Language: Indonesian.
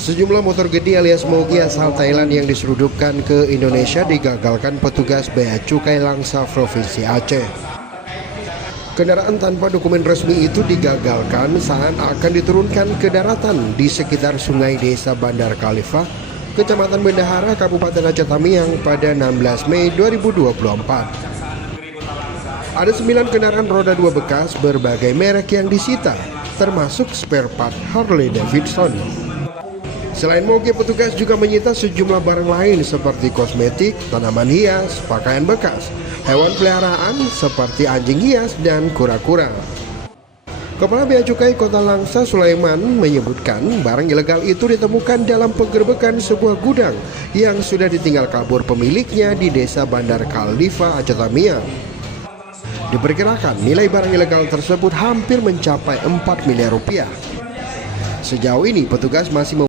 Sejumlah motor gede alias moge asal Thailand yang diselundupkan ke Indonesia digagalkan petugas Bea Cukai Langsa Provinsi Aceh. Kendaraan tanpa dokumen resmi itu digagalkan saat akan diturunkan ke daratan di sekitar sungai Desa Bandar Khalifah, Kecamatan Bendahara, Kabupaten Aceh Tamiang pada 16 Mei 2024. Ada 9 kendaraan roda 2 bekas berbagai merek yang disita, termasuk spare part Harley Davidson. Selain moge, petugas juga menyita sejumlah barang lain seperti kosmetik, tanaman hias, pakaian bekas, hewan peliharaan seperti anjing hias dan kura-kura. Kepala Bea Cukai Kota Langsa Sulaiman menyebutkan barang ilegal itu ditemukan dalam penggerbekan sebuah gudang yang sudah ditinggal kabur pemiliknya di Desa Bandar Khalifah, Aceh Tamiang. Diperkirakan nilai barang ilegal tersebut hampir mencapai 4 miliar rupiah. Sejauh ini petugas masih